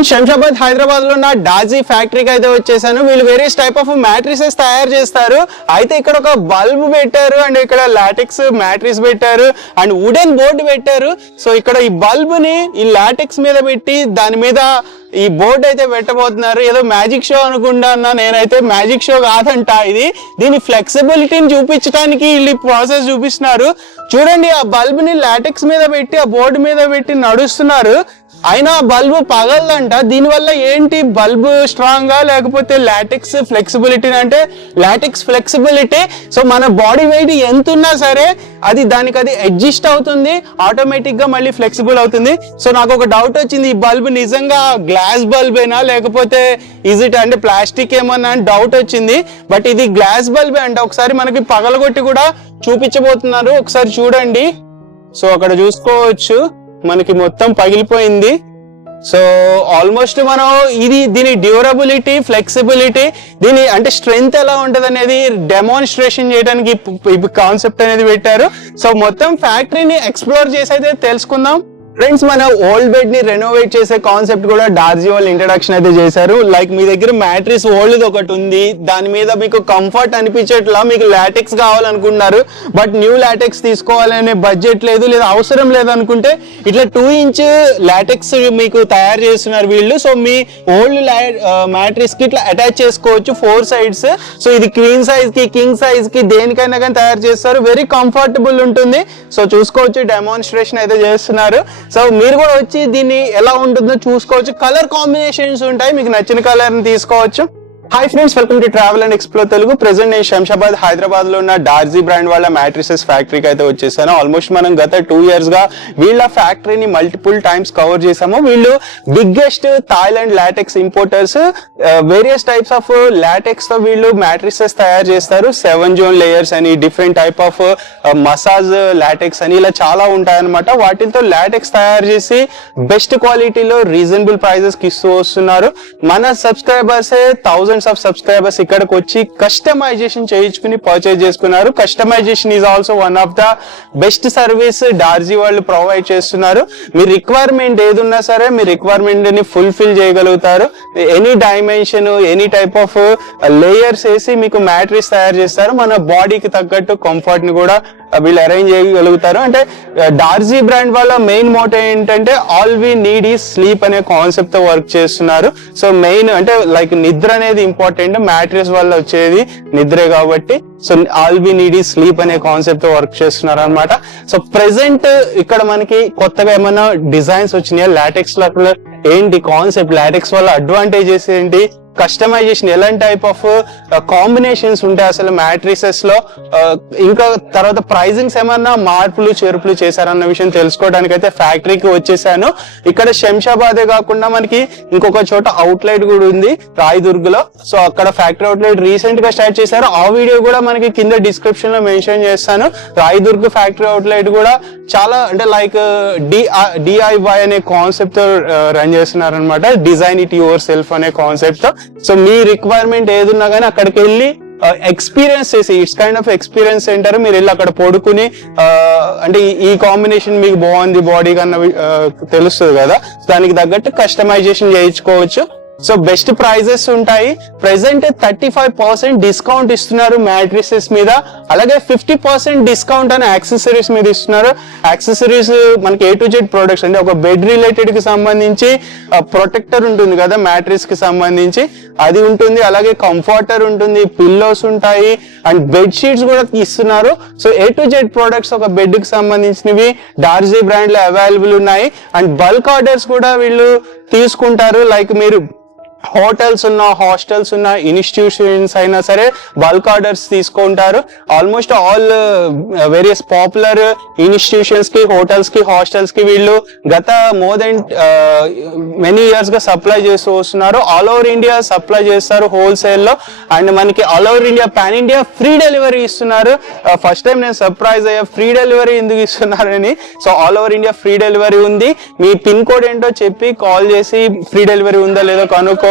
Friends, Shamshabad Hyderabad లో ఉన్న డాజీ ఫ్యాక్టరీకి అయితే వచ్చేసాను. వీళ్ళు వేరియస్ టైప్ ఆఫ్ మ్యాట్రిసెస్ తయారు చేస్తారు. అయితే ఇక్కడ ఒక బల్బ్ పెట్టారు అండ్ ఇక్కడ లాటెక్స్ మ్యాట్రిస్ పెట్టారు అండ్ వుడెన్ బోర్డు పెట్టారు. సో ఇక్కడ ఈ బల్బ్ ని ఈ లాటెక్స్ మీద పెట్టి దాని మీద ఈ బోర్డు అయితే పెట్టబోతున్నారు. ఏదో మ్యాజిక్ షో అనుకుంటున్నా నేనైతే. మ్యాజిక్ షో కాదంట ఇది. దీని ఫ్లెక్సిబిలిటీని చూపించడానికి వీళ్ళు ప్రాసెస్ చూపిస్తున్నారు. చూడండి, ఆ బల్బ్ ని లాటెక్స్ మీద పెట్టి ఆ బోర్డు మీద పెట్టి నడుస్తున్నారు. అయినా బల్బు పగలదంట. దీనివల్ల ఏంటి, బల్బు స్ట్రాంగ్ గా లేకపోతే లాటెక్స్ ఫ్లెక్సిబిలిటీ? అంటే లాటెక్స్ ఫ్లెక్సిబిలిటీ. సో మన బాడీ వెయిట్ ఎంత ఉన్నా సరే అది దానికి అది అడ్జస్ట్ అవుతుంది, ఆటోమేటిక్ గా మళ్ళీ ఫ్లెక్సిబుల్ అవుతుంది. సో నాకు ఒక డౌట్ వచ్చింది, ఈ బల్బ్ నిజంగా గ్లాస్ బల్బేనా లేకపోతే ఈజ్ ఇట్ అంటే ప్లాస్టిక్ ఏమన్నా అని డౌట్ వచ్చింది. బట్ ఇది గ్లాస్ బల్బే అంట. ఒకసారి మనకి పగలగొట్టి కూడా చూపించబోతున్నారు, ఒకసారి చూడండి. సో అక్కడ చూసుకోవచ్చు మనకి మొత్తం పగిలిపోయింది. సో ఆల్మోస్ట్ మనం దీని డ్యూరబిలిటీ, ఫ్లెక్సిబిలిటీ, దీని అంటే స్ట్రెంగ్త్ ఎలా ఉంటది అనేది డెమాన్స్ట్రేషన్ చేయడానికి కాన్సెప్ట్ అనేది పెట్టారు. సో మొత్తం ఫ్యాక్టరీని ఎక్స్ప్లోర్ చేసి అయితే తెలుసుకుందాం. ఫ్రెండ్స్, మన ఓల్డ్ బెడ్ ని రెనోవేట్ చేసే కాన్సెప్ట్ కూడా డార్జీ వాళ్ళు ఇంట్రడక్షన్ అయితే చేశారు. లైక్ మీ దగ్గర మ్యాట్రిస్ ఓల్డ్ ఒకటి ఉంది, దాని మీద మీకు కంఫర్ట్ అనిపించేట్లా మీకు లాటెక్స్ కావాలనుకుంటున్నారు, బట్ న్యూ లాటెక్స్ తీసుకోవాలనే బడ్జెట్ లేదు లేదా అవసరం లేదు అనుకుంటే ఇట్లా 2 ఇంచ్ లాటెక్స్ మీకు తయారు చేస్తున్నారు వీళ్ళు. సో మీ ఓల్డ్ మ్యాట్రిస్ కి ఇట్లా అటాచ్ చేసుకోవచ్చు 4 sides. సో ఇది క్వీన్ సైజ్ కి, కింగ్ సైజ్ కి దేనికైనా కానీ తయారు చేస్తారు. వెరీ కంఫర్టబుల్ ఉంటుంది. సో చూసుకోవచ్చు, డెమాన్స్ట్రేషన్ అయితే చేస్తున్నారు. సో మీరు కూడా వచ్చి దీన్ని ఎలా ఉంటుందో చూసుకోవచ్చు. కలర్ కాంబినేషన్స్ ఉంటాయి, మీకు నచ్చిన కలర్ ని తీసుకోవచ్చు. Hi friends, welcome to travel and explore Telugu. Present నేను శంషాబాద్ హైదరాబాద్ లో ఉన్న డార్జీ బ్రాండ్ వాళ్ళ మ్యాట్రిసెస్ ఫ్యాక్టరీకి అయితే వచ్చేసాను. ఆల్మోస్ట్ మనం గత 2 years గా వీళ్ళ ఫ్యాక్టరీని మల్టిపుల్ టైమ్స్ కవర్ చేసాము. వీళ్ళు biggest Thailand LaTeX importers. Various types of LaTeX తో వీళ్ళు మ్యాట్రిసెస్ తయారు చేస్తారు. 7 zone లేయర్స్ అని, different type of massage LaTeX అని, ఇలా చాలా ఉంటాయన్నమాట. వాటితో లాటెక్స్ తయారు చేసి బెస్ట్ క్వాలిటీలో రీజనబుల్ ప్రైజెస్ కి ఇస్తూ వస్తున్నారు. మన సబ్స్క్రైబర్స్ 1000 ఆఫ్ సబ్స్క్రైబర్స్ ఇక్కడికి వచ్చి కస్టమైజేషన్ చేయించుకుని పర్చేజ్ చేసుకున్నారు. Customisation is also one of the best service Darzi వాళ్ళు ప్రొవైడ్ చేస్తున్నారు. మీ రిక్వైర్మెంట్ ఏదున్నా సరే మీ రిక్వైర్మెంట్ ని ఫుల్ఫిల్ చేయగలుగుతారు. Any dimension, any type of layers వేసి మీకు మ్యాట్రిస్ తయారు చేస్తారు. మన బాడీకి తగ్గట్టు కంఫర్ట్ ని కూడా వీళ్ళు అరేంజ్ చేయగలుగుతారు. అంటే డార్జీ బ్రాండ్ వాళ్ళ మెయిన్ మోటో ఏంటంటే all we need is sleep అనే కాన్సెప్ట్ తో వర్క్ చేస్తున్నారు. సో మెయిన్ అంటే లైక్ నిద్ర అనేది ఇంపార్టెంట్. మ్యాట్రిస్ వల్ల వచ్చేది నిద్రే కాబట్టి so all we need is sleep అనే కాన్సెప్ట్ తో వర్క్ చేస్తున్నారు అనమాట. సో ప్రెసెంట్ ఇక్కడ మనకి కొత్తగా ఏమైనా డిజైన్స్ వచ్చినాయా లాటెక్స్ లో? ఏంటి కాన్సెప్ట్, లాటెక్స్ వల్ల అడ్వాంటేజెస్ ఏంటి, కస్టమైజేషన్ ఎలాంటి టైప్ ఆఫ్ కాంబినేషన్స్ ఉంటాయి అసలు మ్యాట్రిసెస్ లో, ఇంకా తర్వాత ప్రైజింగ్స్ ఏమన్నా మార్పులు చేర్పులు చేశారన్న విషయం తెలుసుకోవడానికి అయితే ఫ్యాక్టరీకి వచ్చేసాను. ఇక్కడ శంషాబాదే కాకుండా మనకి ఇంకొక చోట అవుట్లెట్ కూడా ఉంది రాయదుర్గ్ లో. సో అక్కడ ఫ్యాక్టరీ అవుట్లెట్ రీసెంట్ గా స్టార్ట్ చేశారు. ఆ వీడియో కూడా మనకి కింద డిస్క్రిప్షన్ లో మెన్షన్ చేస్తాను. రాయదుర్గ్ ఫ్యాక్టరీ అవుట్లెట్ కూడా చాలా అంటే లైక్ DIY అనే కాన్సెప్ట్ తో రన్ చేస్తున్నారు అనమాట. డిజైన్ ఇట్ యువర్ సెల్ఫ్ అనే కాన్సెప్ట్ తో. సో మీ రిక్వైర్మెంట్ ఏదున్నా కానీ అక్కడికి వెళ్ళి ఎక్స్పీరియన్స్ చేసి, it's kind of experience centre, మీరు వెళ్ళి అక్కడ పడుకుని అంటే ఈ కాంబినేషన్ మీకు బాగుంది బాడీ కన్నా తెలుస్తుంది కదా, దానికి తగ్గట్టు కస్టమైజేషన్ చేయించుకోవచ్చు. సో బెస్ట్ ప్రైజెస్ ఉంటాయి. ప్రెసెంట్ 35% డిస్కౌంట్ ఇస్తున్నారు మ్యాట్రిసెస్ మీద. అలాగే 50% డిస్కౌంట్ అని యాక్సెసరీస్ మీద ఇస్తున్నారు. యాక్సెసరీస్ మనకి A to Z ప్రొడక్ట్స్, అంటే ఒక బెడ్ రిలేటెడ్ కి సంబంధించి ప్రొటెక్టర్ ఉంటుంది కదా మ్యాట్రిస్ కి సంబంధించి, అది ఉంటుంది. అలాగే కంఫర్టర్ ఉంటుంది, పిల్లోస్ ఉంటాయి అండ్ బెడ్ షీట్స్ కూడా ఇస్తున్నారు. So A to Z products ఒక బెడ్ కి సంబంధించినవి డార్జీ బ్రాండ్ లో అవైలబుల్ ఉన్నాయి. అండ్ బల్క్ ఆర్డర్స్ కూడా వీళ్ళు తీసుకుంటారు. లైక్ మీరు హోటల్స్ ఉన్నా, హాస్టల్స్ ఉన్నా, ఇన్స్టిట్యూషన్స్ అయినా సరే బల్క్ ఆర్డర్స్ తీసుకుంటారు. Almost all various popular institutions కి, హోటల్స్ కి, హాస్టల్స్ కి వీళ్ళు గత మోర్ దెన్ మెనీ ఇయర్స్ గా సప్లై చేస్తూ వస్తున్నారు. ఆల్ ఓవర్ ఇండియా సప్లై చేస్తారు హోల్సేల్ లో. అండ్ మనకి all over India, pan India free delivery ఇస్తున్నారు. ఫస్ట్ టైం నేను సర్ప్రైజ్ అయ్యా, ఫ్రీ డెలివరీ ఎందుకు ఇస్తున్నారని. So all over India free delivery ఉంది. మీ పిన్ కోడ్ ఏంటో చెప్పి కాల్ చేసి ఫ్రీ డెలివరీ ఉందా లేదో కనుక్కో.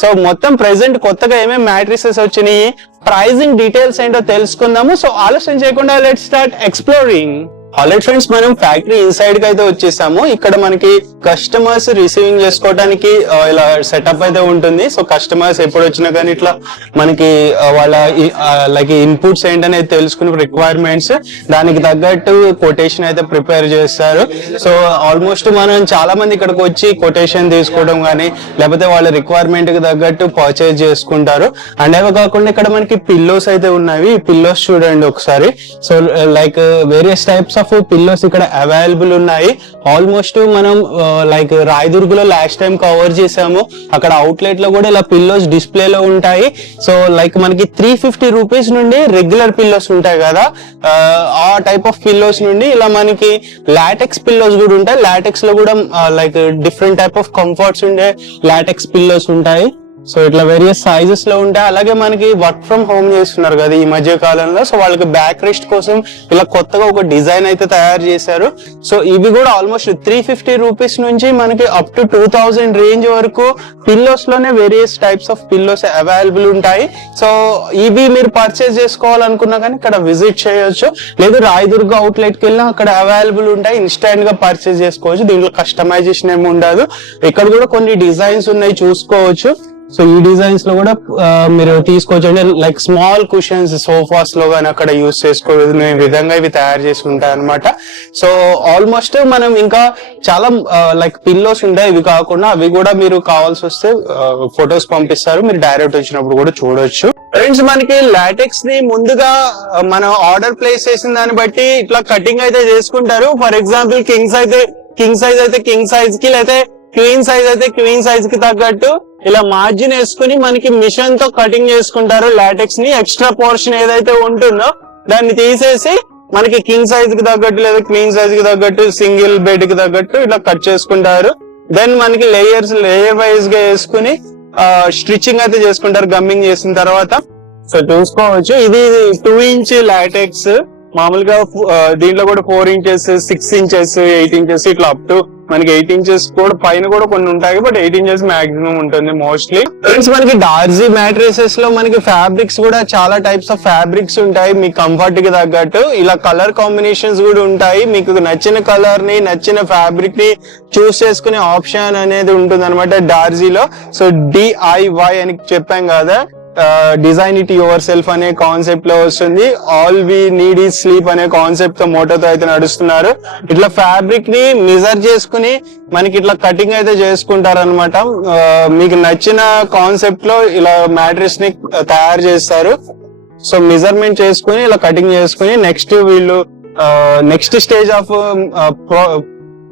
సో మొత్తం ప్రెసెంట్ కొత్తగా ఏమేమి మ్యాట్రిసెస్ వచ్చినాయి, ప్రైజింగ్ డీటెయిల్స్ ఏంటో తెలుసుకుందాము. సో ఆలస్యం చేయకుండా let's start exploring. Already friends మనం ఫ్యాక్టరీ ఇన్సైడ్ కి అయితే వచ్చేసాము. ఇక్కడ మనకి కస్టమర్స్ రిసీవింగ్ చేసుకోవడానికి ఇలా సెటప్ అయితే ఉంటుంది. సో కస్టమర్స్ ఎప్పుడు వచ్చినా కానీ ఇట్లా మనకి వాళ్ళ లైక్ ఇన్పుట్స్ ఏంటనేది తెలుసుకుని రిక్వైర్మెంట్స్ దానికి తగ్గట్టు కొటేషన్ అయితే ప్రిపేర్ చేస్తారు. సో ఆల్మోస్ట్ మనం చాలా మంది ఇక్కడికి వచ్చి కొటేషన్ తీసుకోవడం కానీ లేకపోతే వాళ్ళ రిక్వైర్మెంట్ కి తగ్గట్టు పర్చేజ్ చేసుకుంటారు. అండ్ అవే కాకుండా ఇక్కడ మనకి పిల్లోస్ అయితే ఉన్నాయి. పిల్లోస్ చూడండి ఒకసారి. So like various types of pillows ఇక్కడ అవైలబుల్ ఉన్నాయి. ఆల్మోస్ట్ మనం లైక్ రాయదుర్గులో లాస్ట్ టైం కవర్ చేసాము. అక్కడ అవుట్లెట్ లో కూడా ఇలా పిల్లోస్ డిస్ప్లే లో ఉంటాయి. సో లైక్ మనకి 350 రూపీస్ నుండి రెగ్యులర్ పిల్లోస్ ఉంటాయి కదా, ఆ టైప్ ఆఫ్ పిల్లోస్ నుండి ఇలా మనకి లాటెక్స్ పిల్లోస్ కూడా ఉంటాయి. లాటెక్స్ లో కూడా like different type of comforts ఉండే లాటెక్స్ పిల్లోస్ ఉంటాయి. సో ఇట్లా వేరియస్ సైజెస్ లో ఉంటాయి. అలాగే మనకి వర్క్ ఫ్రమ్ హోమ్ చేస్తున్నారు కదా ఈ మధ్య కాలంలో, సో వాళ్ళకి బ్యాక్ రెస్ట్ కోసం ఇలా కొత్తగా ఒక డిజైన్ అయితే తయారు చేశారు. సో ఇవి కూడా ఆల్మోస్ట్ 350 రూపీస్ నుంచి మనకి అప్ టు 2000 రేంజ్ వరకు పిల్లోస్ లోనే various types of pillows available ఉంటాయి. సో ఇవి మీరు పర్చేస్ చేసుకోవాలనుకున్నా కానీ ఇక్కడ విజిట్ చేయొచ్చు. లేదు రాయదుర్గ అవుట్లెట్ కి వెళ్ళినా అక్కడ అవైలబుల్ ఉంటాయి. ఇన్స్టాంట్ గా పర్చేస్ చేసుకోవచ్చు. దీంట్లో కస్టమైజేషన్ ఏమి ఉండదు. ఇక్కడ కూడా కొన్ని డిజైన్స్ ఉన్నాయి చూసుకోవచ్చు. సో ఈ డిజైన్స్ లో కూడా మీరు తీసుకోవచ్చు. అంటే లైక్ స్మాల్ కుషన్స్ సోఫాస్ లో కానీ అక్కడ యూస్ చేసుకోవడం విధంగా ఇవి తయారు చేసి ఉంటాయి అనమాట. సో ఆల్మోస్ట్ మనం ఇంకా చాలా లైక్ పిల్లోస్ ఉంటాయి. ఇవి కాకుండా అవి కూడా మీరు కావాల్సి వస్తే ఫొటోస్ పంపిస్తారు, మీరు డైరెక్ట్ వచ్చినప్పుడు కూడా చూడొచ్చు. ఫ్రెండ్స్ మనకి లాటెక్స్ ని ముందుగా మనం ఆర్డర్ ప్లేస్ చేసిన దాన్ని బట్టి ఇట్లా కటింగ్ అయితే చేసుకుంటారు. ఫర్ ఎగ్జాంపుల్ కింగ్ సైజ్ అయితే కింగ్ సైజ్ కి, లేకపోతే క్వీన్ సైజ్ అయితే క్వీన్ సైజ్ కి తగ్గట్టు ఇలా మార్జిన్ వేసుకుని మనకి మిషన్ తో కటింగ్ చేసుకుంటారు. లాటెక్స్ ని ఎక్స్ట్రా పోర్షన్ ఏదైతే ఉంటుందో దాన్ని తీసేసి మనకి కింగ్ సైజ్ కి తగ్గట్టు లేదా క్వీన్ సైజ్ కి తగ్గట్టు సింగిల్ బెడ్ కి తగ్గట్టు ఇట్లా కట్ చేసుకుంటారు. దెన్ మనకి లేయర్ వైజ్ గా వేసుకుని స్టిచ్చింగ్ అయితే చేసుకుంటారు గమ్మింగ్ చేసిన తర్వాత. సో చూసుకోవచ్చు ఇది 2 ఇంచ్ లాటెక్స్. మామూలుగా దీంట్లో కూడా 4 ఇంచెస్ 6 ఇంచెస్ 8 ఇంచెస్ ఇట్లా అప్ టు మనకి 8 ఇంచెస్ కూడా పైన కూడా కొన్ని ఉంటాయి, బట్ 8 ఇంచెస్ మాక్సిమం ఉంటుంది మోస్ట్లీ. ఫ్రెండ్స్ మనకి డార్జీ మ్యాట్రిసెస్ లో మనకి ఫ్యాబ్రిక్స్ కూడా చాలా టైప్స్ ఆఫ్ ఫ్యాబ్రిక్స్ ఉంటాయి. మీ కంఫర్ట్ కి తగ్గట్టు ఇలా కలర్ కాంబినేషన్స్ కూడా ఉంటాయి. మీకు నచ్చిన కలర్ ని నచ్చిన ఫ్యాబ్రిక్ ని చూస్ చేసుకునే ఆప్షన్ అనేది ఉంటుంది అనమాట డార్జీలో. సో DIY అని చెప్పాం కదా, డిజైన్ ఇట్ యువర్ సెల్ఫ్ అనే కాన్సెప్ట్ లో వస్తుంది. All we need is sleep అనే కాన్సెప్ట్ తో మోటోతో అయితే నడుస్తున్నారు. ఇట్లా ఫ్యాబ్రిక్ ని మెజర్ చేసుకుని మనకి ఇట్లా కటింగ్ అయితే చేసుకుంటారు అనమాట. మీకు నచ్చిన కాన్సెప్ట్ లో ఇలా మ్యాట్రిక్స్ ని తయారు చేస్తారు. సో మెజర్మెంట్ చేసుకుని ఇలా కటింగ్ చేసుకుని నెక్స్ట్ వీళ్ళు నెక్స్ట్ స్టేజ్ ఆఫ్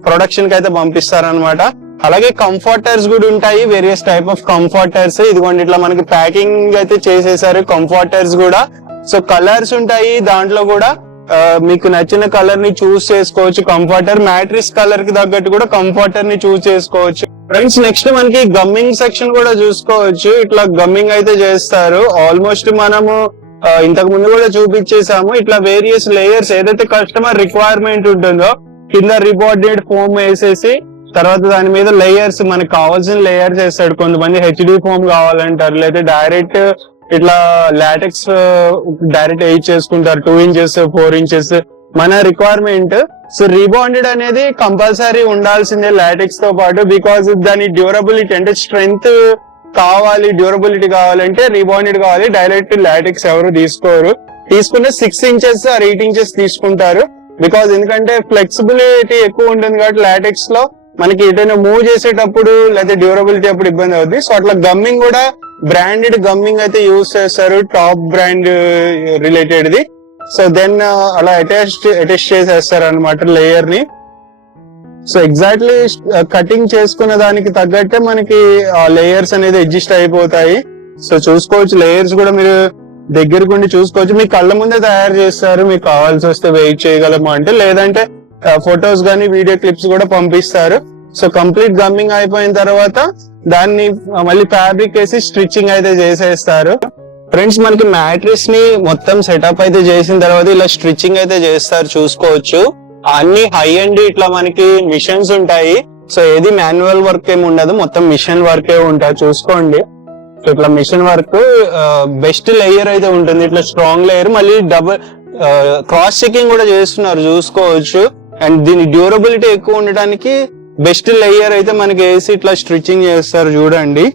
ప్రొడక్షన్ కి అయితే పంపిస్తారు అనమాట. అలాగే కంఫర్టర్స్ కూడా ఉంటాయి, వేరియస్ టైప్ ఆఫ్ కంఫర్టర్స్. ఇదిగోండి ఇట్లా మనకి ప్యాకింగ్ అయితే చేసేసారు కంఫర్టర్స్ కూడా. సో కలర్స్ ఉంటాయి దాంట్లో కూడా, మీకు నచ్చిన కలర్ ని చూస్ చేసుకోవచ్చు. కంఫర్టర్ మ్యాట్రిక్స్ కలర్ కి తగ్గట్టు కూడా కంఫర్టర్ ని చూస్ చేసుకోవచ్చు. ఫ్రెండ్స్ నెక్స్ట్ మనకి గమ్మింగ్ సెక్షన్ కూడా చూసుకోవచ్చు. ఇట్లా గమ్మింగ్ అయితే చేస్తారు. ఆల్మోస్ట్ మనము ఇంతకు ముందు కూడా చూపించేసాము. ఇట్లా వేరియస్ లేయర్స్ ఏదైతే కస్టమర్ రిక్వైర్మెంట్ ఉంటుందో కింద రిబార్డెడ్ ఫోమ్ వేసేసి తర్వాత దాని మీద లేయర్స్ మనకు కావాల్సిన లేయర్స్ వేస్తాడు. కొంతమంది HD ఫోమ్ కావాలంటారు, లేదా డైరెక్ట్ ఇట్లా లాటెక్స్ డైరెక్ట్ ఎయిట్ చేసుకుంటారు 2 ఇంచెస్ 4 ఇంచెస్ మన రిక్వైర్మెంట్. సో రీబాండెడ్ అనేది కంపల్సరీ ఉండాల్సిందే లాటెక్స్ తో పాటు, బికాస్ దాని డ్యూరబిలిటీ అంటే స్ట్రెంగ్త్ కావాలి, డ్యూరబిలిటీ కావాలంటే రీబాండెడ్ కావాలి. డైరెక్ట్ లాటెక్స్ ఎవరు తీసుకోరు. తీసుకుంటే 6 ఇంచెస్ 8 ఇంచెస్ తీసుకుంటారు. బికాస్ ఎందుకంటే ఫ్లెక్సిబిలిటీ ఎక్కువ ఉంటుంది కాబట్టి లాటెక్స్ లో మనకి ఏదైనా మూవ్ చేసేటప్పుడు లేదా డ్యూరబిలిటీ అప్పుడు ఇబ్బంది అవుతుంది. సో అట్లా గమ్మింగ్ కూడా బ్రాండెడ్ గమ్మింగ్ అయితే యూజ్ చేస్తారు, టాప్ బ్రాండ్ రిలేటెడ్ ది. సో దెన్ అలా అటాచ్ చేసేస్తారు అనమాట లేయర్ ని. సో ఎగ్జాక్ట్లీ కటింగ్ చేసుకున్న దానికి తగ్గట్టే మనకి ఆ లేయర్స్ అనేది అడ్జస్ట్ అయిపోతాయి. సో చూసుకోవచ్చు లేయర్స్ కూడా మీరు దగ్గరకు ఉండి చూసుకోవచ్చు. మీ కళ్ళ ముందే తయారు చేస్తారు, మీకు కావాల్సి వస్తే వెయిట్ చేయగలము అంటే, లేదంటే ఫొటోస్ గానీ వీడియో క్లిప్స్ కూడా పంపిస్తారు. సో కంప్లీట్ గమ్మింగ్ అయిపోయిన తర్వాత దాన్ని మళ్ళీ ఫ్యాబ్రిక్ వేసి స్టిచ్చింగ్ అయితే చేసేస్తారు. ఫ్రెండ్స్ మనకి మ్యాట్రిక్స్ ని మొత్తం సెటప్ అయితే చేసిన తర్వాత ఇలా స్టిచ్చింగ్ అయితే చేస్తారు చూసుకోవచ్చు. అన్ని హై అండ్ ఇట్లా మనకి మిషన్స్ ఉంటాయి. సో ఏది మాన్యువల్ వర్క్ ఏమి ఉండదు, మొత్తం మిషన్ వర్క్ ఉంటుంది చూసుకోండి. సో ఇట్లా మిషన్ వర్క్ బెస్ట్ లేయర్ అయితే ఉంటుంది, ఇట్లా స్ట్రాంగ్ లేయర్. మళ్ళీ క్రాస్ చెకింగ్ కూడా చేస్తున్నారు చూసుకోవచ్చు. అండ్ దీని డ్యూరబిలిటీ ఎక్కువ ఉండడానికి బెస్ట్ లేయర్ అయితే మనకి వేసి ఇట్లా స్టిచ్చింగ్ చేస్తారు చూడండి.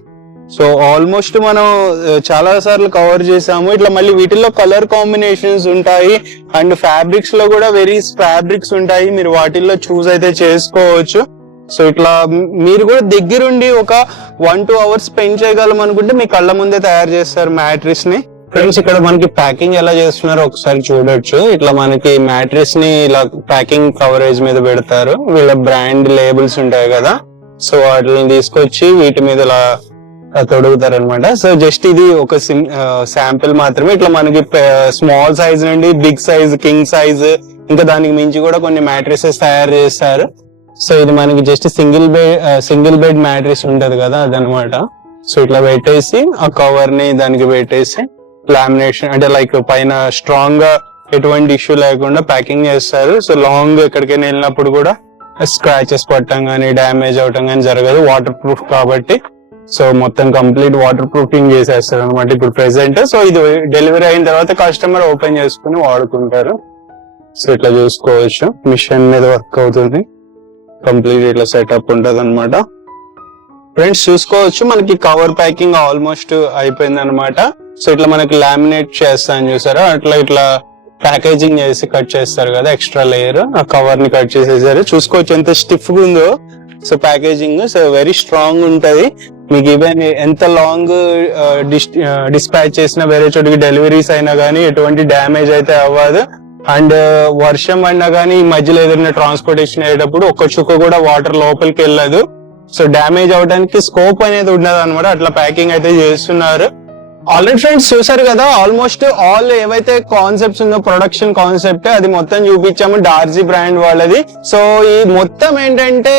సో ఆల్మోస్ట్ మనం చాలా సార్లు కవర్ చేసాము. ఇట్లా మళ్ళీ వీటిల్లో కలర్ కాంబినేషన్స్ ఉంటాయి అండ్ ఫ్యాబ్రిక్స్ లో కూడా వెరీస్ ఫ్యాబ్రిక్స్ ఉంటాయి, మీరు వాటిల్లో చూస్ అయితే చేసుకోవచ్చు. సో ఇట్లా మీరు కూడా దగ్గరుండి ఒక 1-2 hours స్పెండ్ చేయగలం అనుకుంటే మీ కళ్ళ ముందే తయారు చేస్తారు మ్యాట్రిస్ ని. ఫ్రెండ్స్ ఇక్కడ మనకి ప్యాకింగ్ ఎలా చేస్తున్నారో ఒకసారి చూడొచ్చు. ఇట్లా మనకి మ్యాట్రిస్ ని ఇలా ప్యాకింగ్ కవరేజ్ మీద పెడతారు, వీళ్ళ బ్రాండ్ లేబుల్స్ ఉంటాయి కదా, సో వాటిని తీసుకొచ్చి వీటి మీద ఇలా తొడుగుతారు అనమాట. సో జస్ట్ ఇది ఒక శాంపిల్ మాత్రమే. ఇట్లా మనకి స్మాల్ సైజ్ నుండి బిగ్ సైజ్, కింగ్ సైజ్, ఇంకా దానికి మించి కూడా కొన్ని మ్యాట్రిసెస్ తయారు చేస్తారు. సో ఇది మనకి జస్ట్ సింగిల్ బెడ్ మ్యాట్రిస్ ఉంటది కదా అదనమాట. సో ఇట్లా పెట్టేసి ఆ కవర్ ని దానికి పెట్టేసి లామినేషన్ అంటే లైక్ పైన స్ట్రాంగ్ గా ఎటువంటి ఇష్యూ లేకుండా ప్యాకింగ్ చేస్తారు. సో లాంగ్ ఎక్కడికైనా వెళ్ళినప్పుడు కూడా స్క్రాచెస్ పట్టడం కానీ డ్యామేజ్ అవటం కానీ జరగదు, వాటర్ ప్రూఫ్ కాబట్టి. సో మొత్తం కంప్లీట్ వాటర్ ప్రూఫింగ్ చేసేస్తారు అనమాట ఇప్పుడు ప్రెసెంట్. సో ఇది డెలివరీ అయిన తర్వాత కస్టమర్ ఓపెన్ చేసుకుని వాడుకుంటారు. సో ఇట్లా చూసుకోవచ్చు, మిషన్ మీద వర్క్ అవుతుంది, కంప్లీట్ ఇట్లా సెటప్ ఉంటది అనమాట. ఫ్రెండ్స్ చూసుకోవచ్చు మనకి కవర్ ప్యాకింగ్ ఆల్మోస్ట్ అయిపోయింది అనమాట. సో ఇట్లా మనకి లామినేట్ చేస్తాను చూసారా, అట్లా ఇట్లా ప్యాకేజింగ్ చేసి కట్ చేస్తారు కదా ఎక్స్ట్రా లేయర్, ఆ కవర్ ని కట్ చేసేసారు. చూసుకోవచ్చు ఎంత స్టిఫ్ గా ఉందో. So packaging so very strong ఉంటది. మీకు ఈవెన్ ఎంత లాంగ్ డిస్పాచ్ చేసినా వేరే చోటికి డెలివరీస్ అయినా కానీ ఎటువంటి డ్యామేజ్ అయితే అవ్వదు. అండ్ వర్షం అయినా కానీ ఈ మధ్యలో ఏదైనా ట్రాన్స్పోర్టేషన్ అయ్యేటప్పుడు ఒక్క చుక్క కూడా వాటర్ లోపలికి వెళ్ళదు. సో డ్యామేజ్ అవడానికి స్కోప్ అనేది ఉండదు అనమాట. అట్లా ప్యాకింగ్ అయితే చేస్తున్నారు. ఆల్రెడీ ఫ్రెండ్స్ చూసారు కదా, ఆల్మోస్ట్ ఆల్ ఏవైతే కాన్సెప్ట్స్ ఉందో ప్రొడక్షన్ కాన్సెప్ట్ అది మొత్తం చూపించాము డార్జీ బ్రాండ్ వాళ్ళది. సో ఈ మొత్తం ఏంటంటే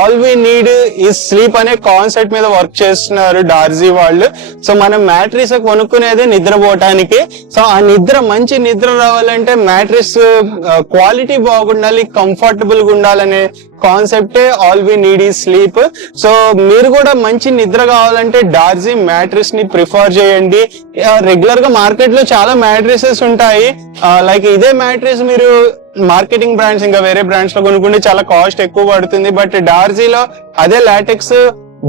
ఆల్ వి నీడ్ ఈ స్లీప్ అనే కాన్సెప్ట్ మీద వర్క్ చేస్తున్నారు డార్జీ వాళ్ళు. సో మనం మ్యాట్రిస్ కొనుక్కునేది నిద్రపోవటానికి. సో ఆ మంచి నిద్ర రావాలంటే మ్యాట్రిస్ క్వాలిటీ బాగుండాలి, కంఫర్టబుల్ గా ఉండాలనే కాన్సెప్టే ఆల్ వి నీడ్ ఈ స్లీప్. సో మీరు కూడా మంచి నిద్ర కావాలంటే డార్జీ మ్యాట్రిస్ ని ప్రిఫర్ చేయండి. రెగ్యులర్ గా మార్కెట్ లో చాలా మ్యాట్రిసెస్ ఉంటాయి, లైక్ ఇదే మ్యాట్రిస్ మీరు మార్కెటింగ్ బ్రాండ్స్ ఇంకా వేరే బ్రాండ్స్ లో కొనుక్కుంటే చాలా కాస్ట్ ఎక్కువ పడుతుంది. బట్ డార్జీలో అదే LaTeX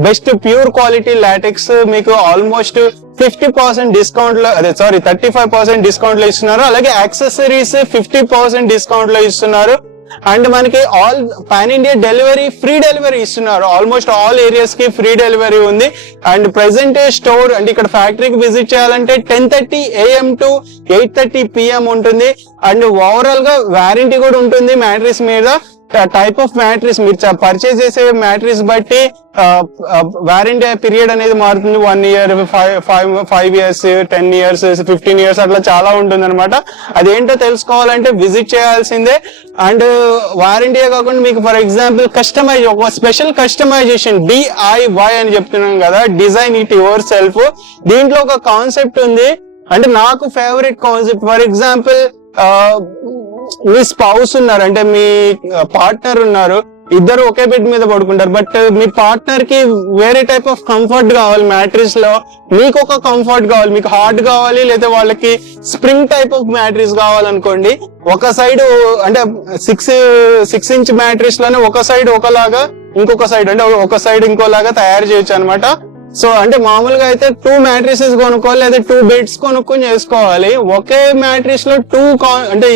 best pure quality LaTeX మీకు ఆల్మోస్ట్ 50% డిస్కౌంట్ లో 35% డిస్కౌంట్ లో ఇస్తున్నారు. అలాగే యాక్సెసరీస్ 50% డిస్కౌంట్ లో ఇస్తున్నారు. అండ్ మనకి all pan India delivery, free delivery ఇస్తున్నారు. ఆల్మోస్ట్ ఆల్ ఏరియాస్ కి ఫ్రీ డెలివరీ ఉంది. అండ్ ప్రెసెంట్ స్టోర్ అంటే ఇక్కడ ఫ్యాక్టరీకి విజిట్ చేయాలంటే 10:30 AM to 8:30 PM ఉంటుంది. అండ్ ఓవరాల్ గా వారంటీ కూడా ఉంటుంది మ్యాట్రిస్ మీద. టైప్ ఆఫ్ మ్యాట్రిస్ మీరు పర్చేస్ చేసే మ్యాట్రిస్ బట్టి వారంటీ పీరియడ్ అనేది మారుతుంది. 1 year, 5 years, 10 years, 15 years అట్లా చాలా ఉంటుంది అనమాట. అదేంటో తెలుసుకోవాలంటే విజిట్ చేయాల్సిందే. అండ్ వారంటీ కాకుండా మీకు ఫర్ ఎగ్జాంపుల్ ఒక స్పెషల్ కస్టమైజేషన్ DIY అని చెప్తున్నాం కదా, డిజైన్ ఇట్ యువర్ సెల్ఫ్. దీంట్లో ఒక కాన్సెప్ట్ ఉంది, అంటే నాకు favourite concept. For example me spouse ఉన్నారు, అంటే మీ పార్ట్నర్ ఉన్నారు, ఇద్దరు ఒకే బెడ్ మీద పడుకుంటారు. బట్ మీ పార్ట్నర్ కి వేరే టైప్ ఆఫ్ కంఫర్ట్ కావాలి మ్యాట్రిస్ లో, మీకు ఒక కంఫర్ట్ కావాలి, మీకు హార్డ్ కావాలి, లేదా వాళ్ళకి స్ప్రింగ్ టైప్ ఆఫ్ మ్యాట్రిస్ కావాలనుకోండి. ఒక సైడ్ అంటే 6 inch మ్యాట్రిస్ లోనే ఒక సైడ్ ఒకలాగా, ఇంకొక సైడ్ అంటే ఒక సైడ్ ఇంకోలాగా తయారు చేయొచ్చు అనమాట. సో అంటే మామూలుగా అయితే 2 మ్యాట్రిసెస్ కొనుక్కోవాలి, లేదా 2 బెడ్స్ కొనుక్కొని చేసుకోవాలి. ఒకే మ్యాట్రిస్ లో అంటే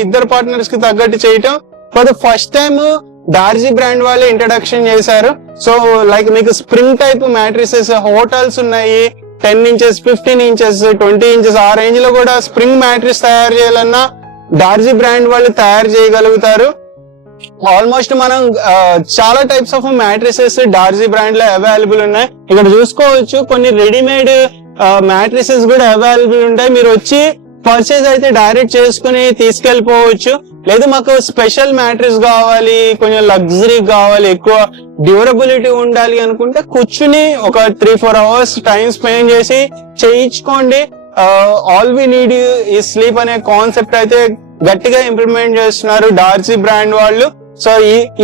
ఇద్దరు పార్ట్నర్స్ కి తగ్గట్టు చేయటం for the first time Darzi brand వాళ్ళే ఇంట్రడక్షన్ చేశారు. సో లైక్ మీకు స్ప్రింగ్ టైప్ మ్యాట్రిసెస్ హోటల్స్ ఉన్నాయి, 10 inches, 15 inches, 20 inches ఆ రేంజ్ లో కూడా స్ప్రింగ్ మ్యాట్రిస్ తయారు చేయాలన్నా డార్జీ బ్రాండ్ వాళ్ళు తయారు చేయగలుగుతారు. ఆల్మోస్ట్ మనం చాలా టైప్స్ ఆఫ్ మ్యాట్రిసెస్ డార్జీ బ్రాండ్ లో అవైలబుల్ ఉన్నాయి. ఇక్కడ చూసుకోవచ్చు కొన్ని రెడీమేడ్ మ్యాట్రిసెస్ కూడా అవైలబుల్ ఉంటాయి. మీరు వచ్చి పర్చేజ్ అయితే డైరెక్ట్ చేసుకుని తీసుకెళ్లిపోవచ్చు. లేదు మాకు స్పెషల్ మ్యాట్రిస్ కావాలి, కొంచెం లగ్జరీ కావాలి, ఎక్కువ డ్యూరబిలిటీ ఉండాలి అనుకుంటే కూర్చుని ఒక 3-4 hours టైం స్పెండ్ చేసి చేయించుకోండి. ఆల్ వి నీడ్ ఈ స్లీప్ అనే కాన్సెప్ట్ అయితే గట్టిగా ఇంప్లిమెంట్ చేస్తున్నారు డార్జీ బ్రాండ్ వాళ్ళు. సో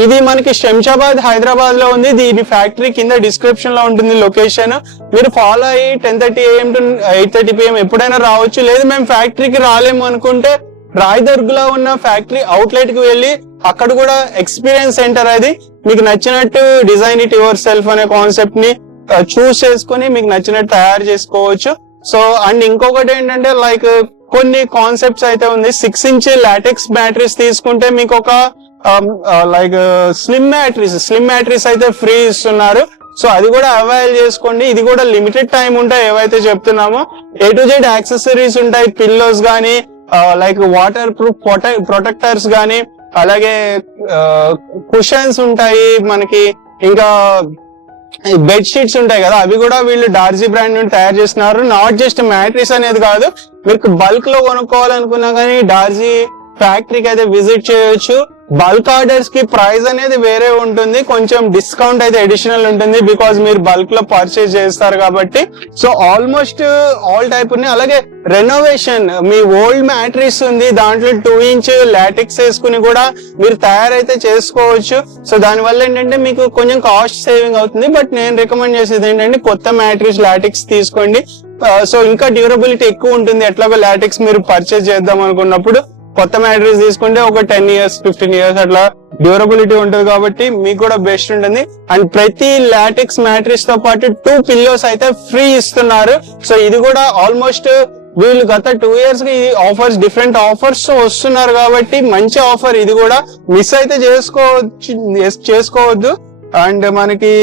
ఇది మనకి శంషాబాద్, హైదరాబాద్ లో ఉంది. దీని ఫ్యాక్టరీ కింద డిస్క్రిప్షన్ లో ఉంటుంది లొకేషన్. మీరు ఫాలో అయ్యి 10:30 AM to 8:30 PM ఎప్పుడైనా రావచ్చు. లేదు మేము ఫ్యాక్టరీకి రాలేము అనుకుంటే రాయదుర్గ్లో ఉన్న ఫ్యాక్టరీ అవుట్లెట్ కి వెళ్ళి అక్కడ కూడా ఎక్స్పీరియన్స్ సెంటర్ అది మీకు నచ్చినట్టు డిజైన్ ఇట్ యువర్ సెల్ఫ్ అనే కాన్సెప్ట్ ని చూస్ చేసుకుని మీకు నచ్చినట్టు తయారు చేసుకోవచ్చు. సో అండ్ ఇంకొకటి ఏంటంటే లైక్ కొన్ని కాన్సెప్ట్స్ అయితే ఉంది. 6 ఇంచ్ లాటెక్స్ బ్యాటరీస్ తీసుకుంటే మీకు ఒక లైక్ స్లిమ్ మ్యాట్రిస్ అయితే ఫ్రీ ఇస్తున్నారు. సో అది కూడా అవైల్ చేసుకోండి. ఇది కూడా లిమిటెడ్ టైం ఉంటాయి ఏవైతే చెప్తున్నామో. A to Z యాక్సెసరీస్ ఉంటాయి, పిల్లోస్ గానీ లైక్ వాటర్ ప్రూఫ్ ప్రొటెక్టర్స్ గానీ, అలాగే కుషన్స్ ఉంటాయి మనకి, ఇంకా బెడ్ షీట్స్ ఉంటాయి కదా, అవి కూడా వీళ్ళు డార్జీ బ్రాండ్ నుండి తయారు చేస్తున్నారు. నాట్ జస్ట్ మ్యాట్రిస్ అనేది కాదు, మీకు బల్క్ లో కొనుక్కోవాలనుకున్నా కానీ డార్జీ ఫ్యాక్టరీకి అయితే విజిట్ చేయొచ్చు. బల్క్ ఆర్డర్స్ కి ప్రైస్ అనేది వేరే ఉంటుంది, కొంచెం డిస్కౌంట్ అయితే అడిషనల్ ఉంటుంది బికాస్ మీరు బల్క్ లో పర్చేజ్ చేస్తారు కాబట్టి. సో ఆల్మోస్ట్ ఆల్ టైప్ ఉన్నాయి. అలాగే రెనోవేషన్, మీ ఓల్డ్ మ్యాట్రిస్ ఉంది దాంట్లో 2 ఇంచ్ లాటెక్స్ వేసుకుని కూడా మీరు తయారైతే చేసుకోవచ్చు. సో దానివల్ల ఏంటంటే మీకు కొంచెం కాస్ట్ సేవింగ్ అవుతుంది. బట్ నేను రికమెండ్ చేసేది ఏంటంటే కొత్త మ్యాట్రిస్ లాటెక్స్ తీసుకోండి. సో ఇంకా డ్యూరబిలిటీ ఎక్కువ ఉంటుంది. ఎట్లాగో లాటెక్స్ మీరు పర్చేజ్ చేద్దాం అనుకున్నప్పుడు కొత్త మ్యాట్రిస్ తీసుకుంటే ఒక 10 years 15 years అట్లా డ్యూరబిలిటీ ఉంటుంది కాబట్టి మీకు కూడా బెస్ట్ ఉంటుంది. అండ్ ప్రతి లాటెక్స్ మ్యాట్రిస్ తో పాటు 2 పిల్లోస్ అయితే ఫ్రీ ఇస్తున్నారు. సో ఇది కూడా ఆల్మోస్ట్ వీళ్ళు గత 2 years కి ఆఫర్స్, డిఫరెంట్ ఆఫర్స్ వస్తున్నారు కాబట్టి మంచి ఆఫర్. ఇది కూడా మిస్ అయితే చేసుకోవద్దు. అండ్ మనకి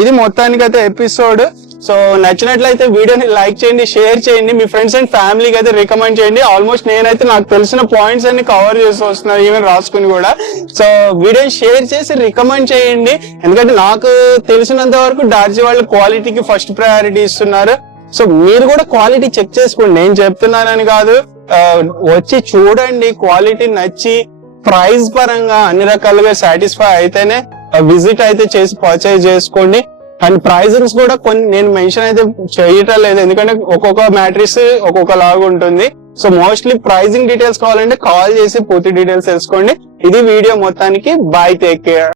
ఇది మొత్తానికైతే ఎపిసోడ్. సో నచ్చినట్లయితే వీడియోని లైక్ చేయండి, షేర్ చేయండి, మీ ఫ్రెండ్స్ అండ్ ఫ్యామిలీకి అయితే రికమెండ్ చేయండి. ఆల్మోస్ట్ నేనైతే నాకు తెలిసిన పాయింట్స్ అన్ని కవర్ చేస్తూ వస్తున్నాను, ఈవెన్ రాసుకుని కూడా. సో వీడియోని షేర్ చేసి రికమెండ్ చేయండి, ఎందుకంటే నాకు తెలిసినంత వరకు డార్జీ వాళ్ళు క్వాలిటీకి ఫస్ట్ ప్రయారిటీ ఇస్తున్నారు. సో మీరు కూడా క్వాలిటీ చెక్ చేసుకోండి, నేను చెప్తున్నానని కాదు. వచ్చి చూడండి, క్వాలిటీ నచ్చి ప్రైస్ పరంగా అన్ని రకాలుగా సాటిస్ఫై అయితేనే విజిట్ అయితే చేసి పర్చేజ్ చేసుకోండి. అండ్ ప్రైజింగ్స్ కూడా కొన్ని నేను మెన్షన్ అయితే చేయటం లేదు, ఎందుకంటే ఒక్కొక్క మ్యాట్రిస్ ఒక్కొక్క లాగా ఉంటుంది. సో మోస్ట్లీ ప్రైజింగ్ డీటెయిల్స్ కావాలంటే కాల్ చేసి పూర్తి డీటెయిల్స్ తెలుసుకోండి. ఇది వీడియో మొత్తానికి. By, take care.